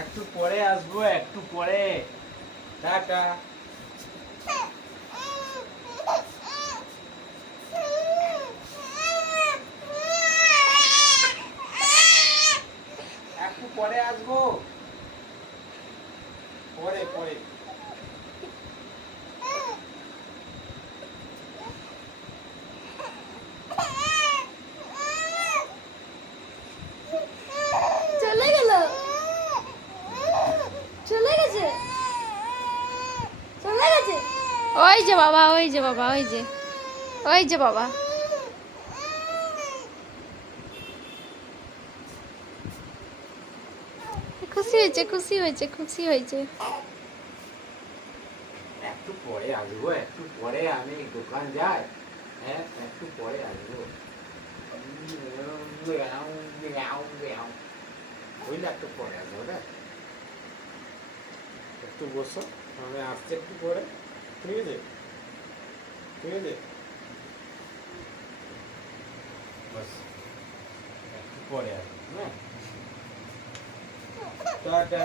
একটু পরে আসবো, একটু পরে। টাটা। একটু পরে আসবো, পরে পরে। চলে গেল, চলে গেছে, চলে গেছে। ওই যে বাবা, ওই যে বাবা, ওই যে, ওই যে বাবা। খুশি হয়েছে, খুশি হয়েছে, খুশি হয়েছে। একটু পরে আসবো, একটু পরে আমি দোকান যাই। হ্যাঁ, একটু পরে আসবো। বুঝলে, একটু পরে আসবো রে। একটু বসো, আমি আসছি একটু পরে। ঠিক আছে, ঠিক আছে, বাস একটু পরে আসবো। হ্যাঁ, টাটা।